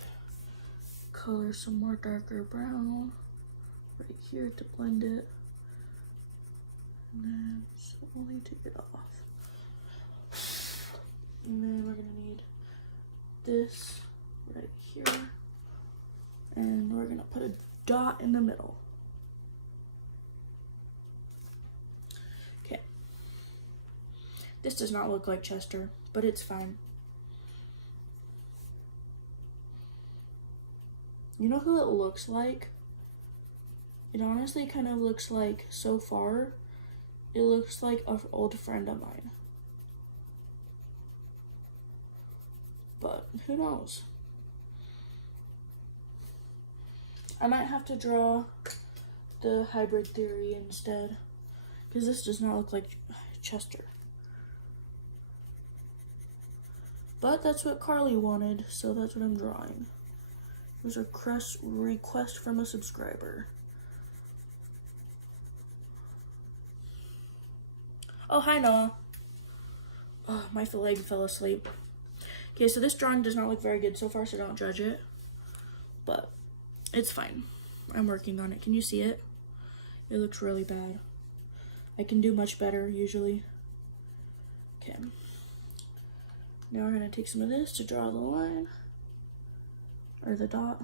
color some more darker brown right here to blend it. And then slowly take it off. And then we're gonna need this right here. And we're gonna put a dot in the middle. Okay. This does not look like Chester, but it's fine. You know who it looks like? It honestly kind of looks like, so far, it looks like an old friend of mine. But who knows? I might have to draw the hybrid theory instead, because this does not look like Chester. But that's what Carly wanted, so that's what I'm drawing. It was a request from a subscriber. Oh, hi, Noah. Oh, my leg fell asleep. Okay, so this drawing does not look very good so far, so don't judge it. But it's fine. I'm working on it. Can you see it? It looks really bad. I can do much better, usually. Okay. Now we're going to take some of this to draw the line. Or the dot.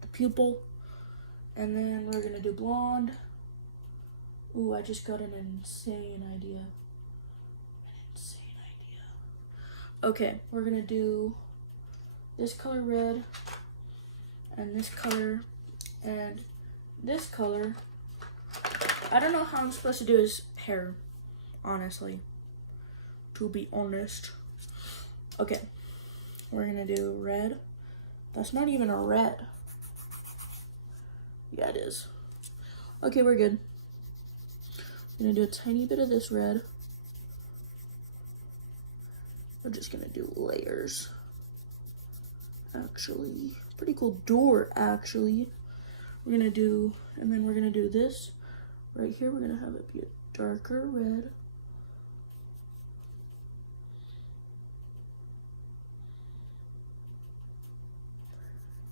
The pupil. And then we're going to do blonde. Ooh, I just got an insane idea. Okay, we're gonna do this color red, and this color, and this color. I don't know how I'm supposed to do his hair, honestly, to be honest. Okay, we're gonna do red. That's not even a red. Yeah, it is. Okay, we're good. I'm gonna do a tiny bit of this red. We're just gonna do layers. Actually, pretty cool door, actually. We're gonna do, and then we're gonna do this right here. We're gonna have it be a darker red.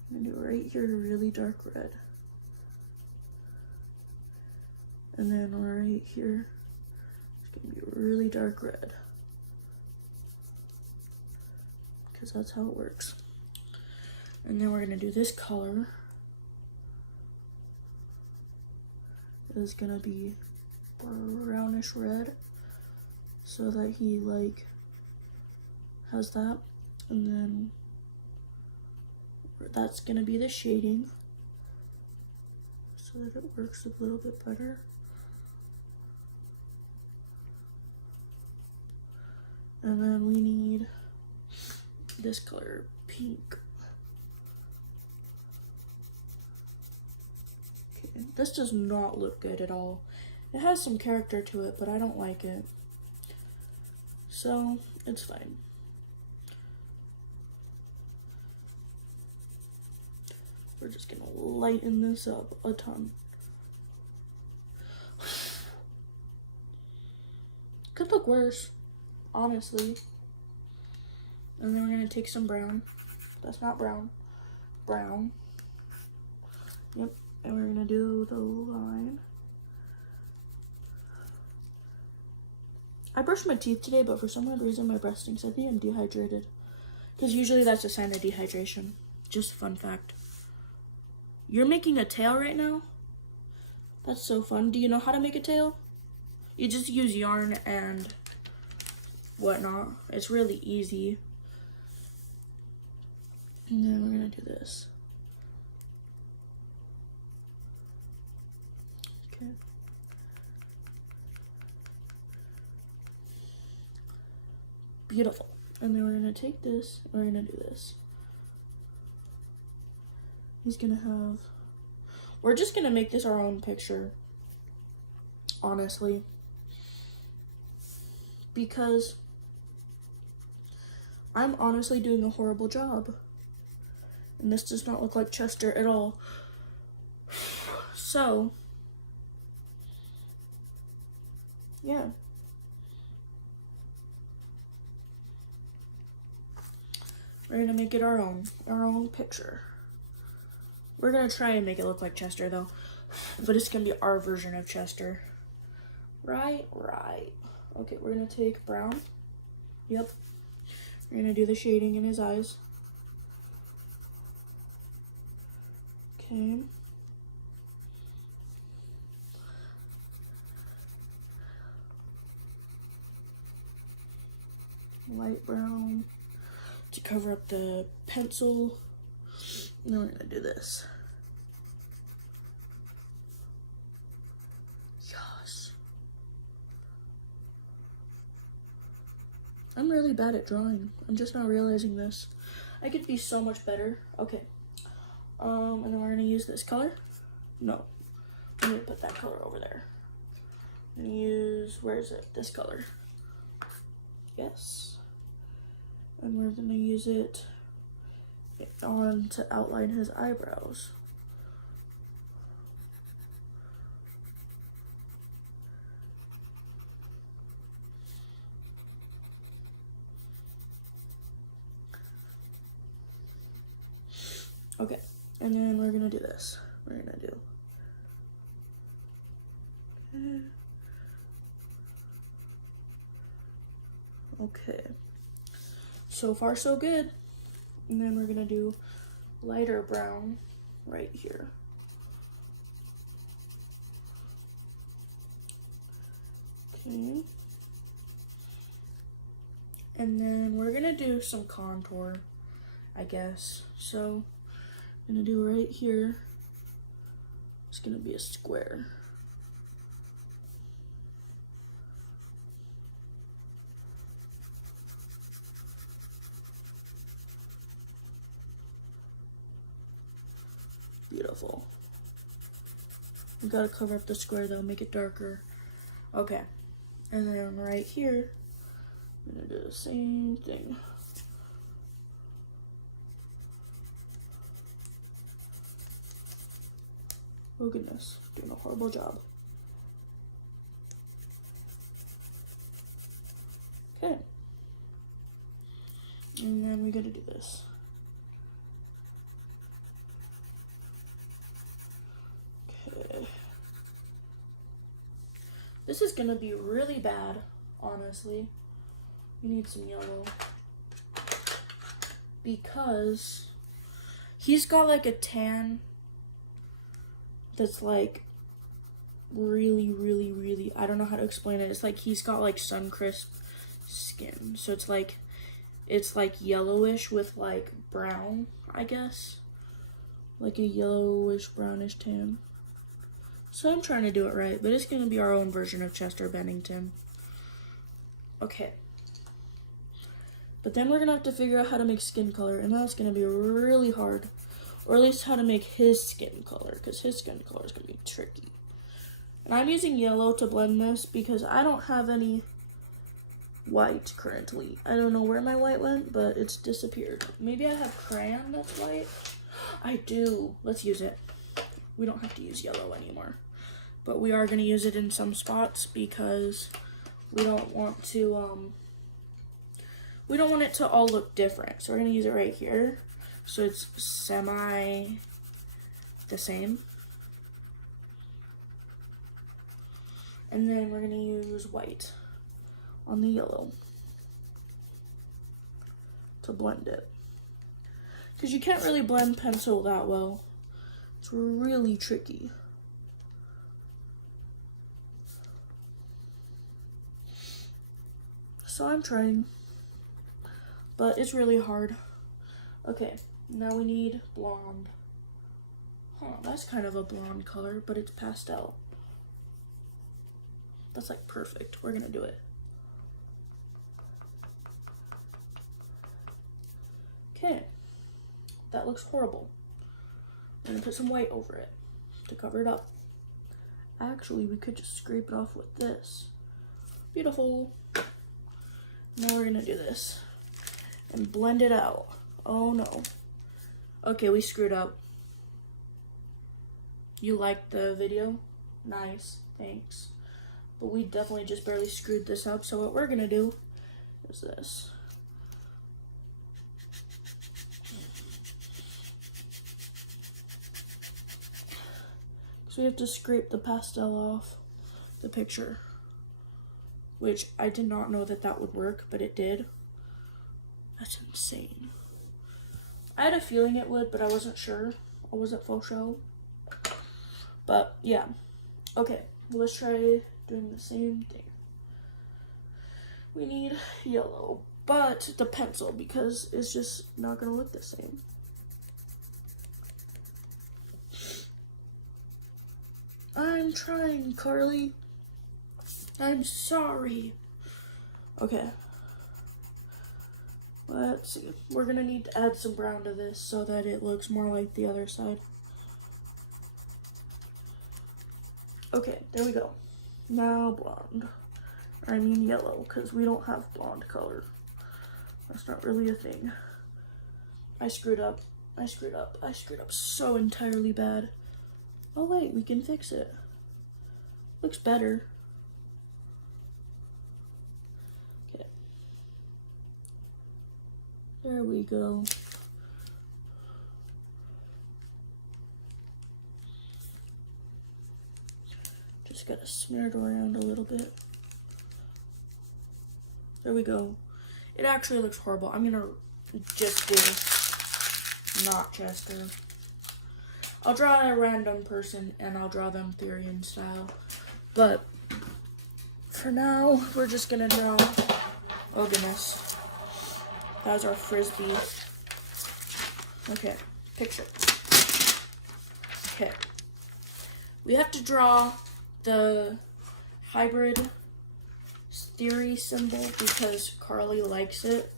I'm gonna do right here a really dark red. And then right here, it's gonna be a really dark red. Because that's how it works. And then we're gonna do this color. It's gonna be brownish red, so that he like has that. And then that's gonna be the shading, so that it works a little bit better. And then we need this color, pink. Okay. This does not look good at all. It has some character to it, but I don't like it. So, it's fine. We're just gonna lighten this up a ton. Could look worse, honestly. And then we're gonna take some brown. That's not brown. Brown. Yep. And we're gonna do the line. I brushed my teeth today, but for some odd reason my breath stinks. I think I'm dehydrated. Because usually that's a sign of dehydration. Just a fun fact. You're making a tail right now? That's so fun. Do you know how to make a tail? You just use yarn and whatnot. It's really easy. And then we're gonna do this. Okay. Beautiful. And then we're gonna take this, we're gonna do this. He's gonna have, we're just gonna make this our own picture, honestly. Because I'm honestly doing a horrible job. And this does not look like Chester at all. So, yeah. We're gonna make it our own picture. We're gonna try and make it look like Chester though, but it's gonna be our version of Chester. Right. Okay, we're gonna take brown. Yep. We're gonna do the shading in his eyes. Okay. Light brown to cover up the pencil. And then we're gonna do this. Yes. I'm really bad at drawing. I'm just not realizing this. I could be so much better. Okay. And then we're gonna use this color. No. I'm gonna put that color over there. I'm gonna use, where is it? This color. Yes. And we're gonna use it on to outline his eyebrows. Okay, and then we're gonna do this. We're gonna do. Okay. So far, so good. And then we're gonna do lighter brown right here. Okay. And then we're gonna do some contour, I guess. So I'm gonna do right here. It's gonna be a square. Beautiful. We gotta cover up the square though, make it darker. Okay. And then right here, I'm gonna do the same thing. Oh goodness, doing a horrible job. Okay. And then we gotta do this. Okay. This is gonna be really bad, honestly. We need some yellow. Because he's got like a tan that's like really, I don't know how to explain it. It's like he's got like sun crisp skin. So it's like yellowish with like brown, I guess. Like a yellowish brownish tan. So I'm trying to do it right, but it's gonna be our own version of Chester Bennington. Okay. But then we're gonna have to figure out how to make skin color, and that's gonna be really hard. or at least how to make his skin color, because his skin color is going to be tricky. And I'm using yellow to blend this because I don't have any white currently. I don't know where my white went, but it's disappeared. Maybe I have crayon that's white. I do. Let's use it. We don't have to use yellow anymore, but we are going to use it in some spots because we don't want it to all look different. So we're going to use it right here, so it's semi the same. And then we're going to use white on the yellow to blend it, because you can't really blend pencil that well. It's really tricky. So I'm trying, but it's really hard. Okay, now we need blonde. Huh, that's kind of a blonde color, but it's pastel. That's like perfect. We're gonna do it. Okay, that looks horrible. I'm gonna put some white over it to cover it up. Actually, we could just scrape it off with this. Beautiful. Now we're gonna do this and blend it out. Oh no. Okay, we screwed up. You liked the video? Nice, thanks. But we definitely just barely screwed this up, so what we're gonna do is this. So we have to scrape the pastel off the picture, which I did not know that would work, but it did. That's insane. I had a feeling it would, but I wasn't sure. I wasn't full show. But yeah. Okay, let's try doing the same thing. We need yellow, but the pencil, because it's just not gonna look the same. I'm trying, Carly. I'm sorry. Okay. Let's see. We're gonna need to add some brown to this so that it looks more like the other side. Okay, there we go. Now blonde. I mean yellow, because we don't have blonde color. That's not really a thing. I screwed up. I screwed up. I screwed up so entirely bad. Oh wait, we can fix it. Looks better. Okay. There we go. Just gotta smear it around a little bit. There we go. It actually looks horrible. I'm gonna just do not Chester. I'll draw a random person and I'll draw them Therian style. But for now, we're just gonna draw, oh goodness. That was our frisbee. Okay, picture. Okay. We have to draw the hybrid theory symbol because Carly likes it.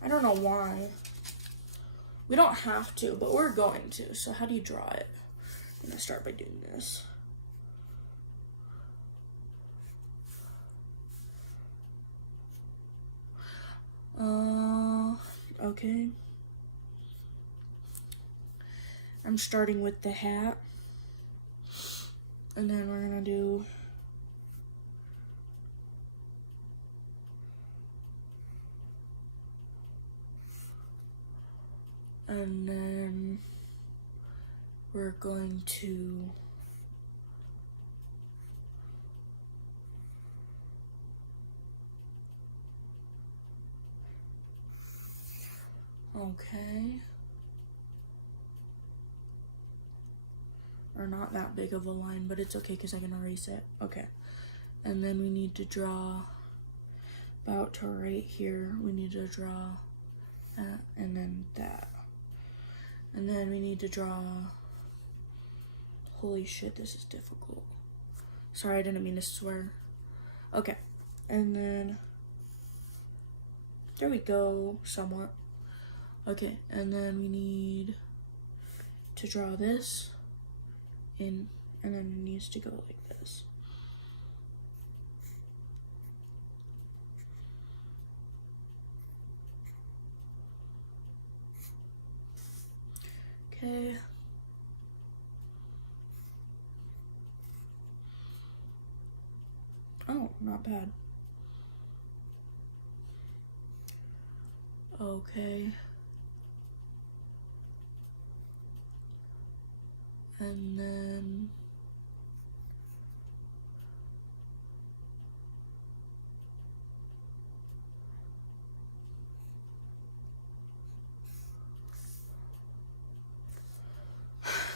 I don't know why. We don't have to, but we're going to. So how do you draw it? I'm gonna start by doing this. Okay. I'm starting with the hat. And then we're gonna do and then we're going to okay, or not that big of a line, but it's okay because I can erase it. Okay, and then we need to draw about to right here. We need to draw that and then that. And then we need to draw, holy shit, this is difficult. Sorry, I didn't mean to swear. Okay, and then, there we go, somewhat. Okay, and then we need to draw this in, and then it needs to go like this. Okay. Oh, not bad. Okay. And then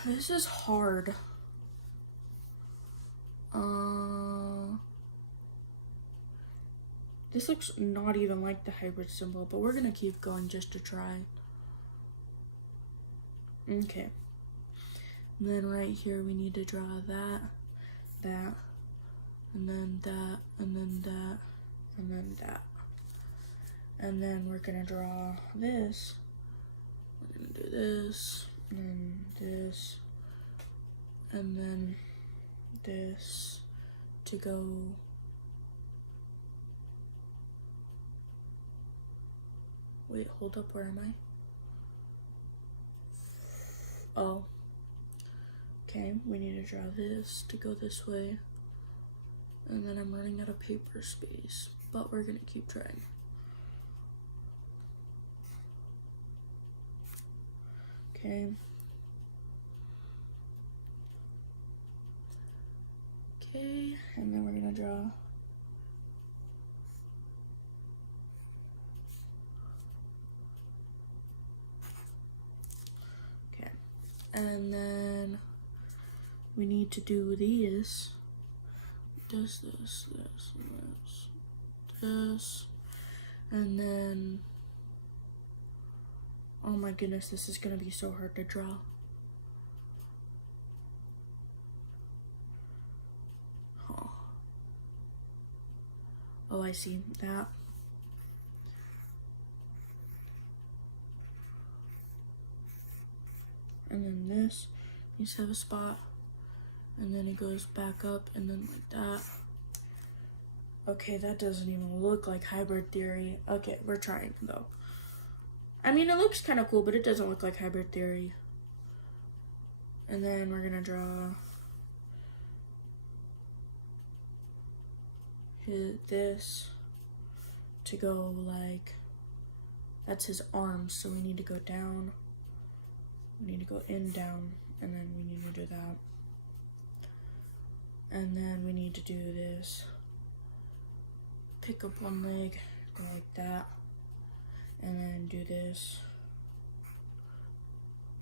this is hard. This looks not even like the hybrid symbol, but we're gonna keep going just to try. Okay. And then right here we need to draw that, that, and then that, and then that, and then that. And then we're gonna draw this. We're gonna do this, and this, and then this to go. Wait, hold up, where am I? Oh. Okay, we need to draw this to go this way. And then I'm running out of paper space, but we're gonna keep trying. Okay. Okay, and then we're gonna draw and then we need to do these. This, and then, oh my goodness, this is gonna be so hard to draw. Oh, I see that. And then this needs to have a spot, and then it goes back up, and then like that. Okay, that doesn't even look like hybrid theory. Okay, we're trying though. I mean, it looks kind of cool, but it doesn't look like hybrid theory. And then we're gonna draw this to go like, that's his arms, so we need to go down. We need to go in, down, and then we need to do that. And then we need to do this. Pick up one leg, go like that, and then do this.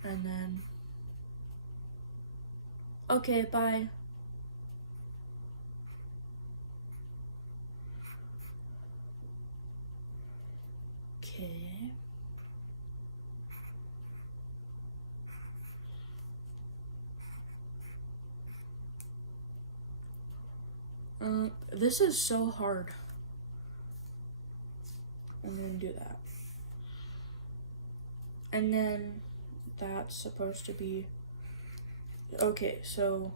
And then, okay, bye. Okay. This is so hard. And then do that. And then that's supposed to be, okay, so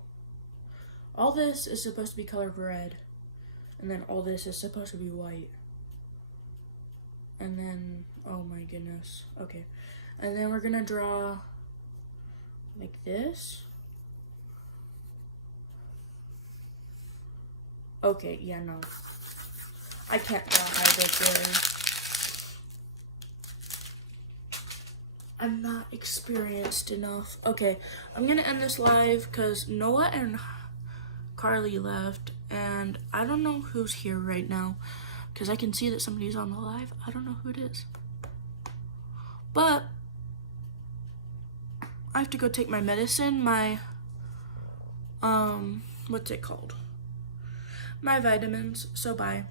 all this is supposed to be colored red. And then all this is supposed to be white. And then, oh my goodness, okay. And then we're gonna draw like this. Okay, yeah, no. I can't draw hybrid theory. I'm not experienced enough. Okay, I'm gonna end this live because Noah and Carly left, and I don't know who's here right now because I can see that somebody's on the live. I don't know who it is. But I have to go take my medicine, my, what's it called? My vitamins, so bye.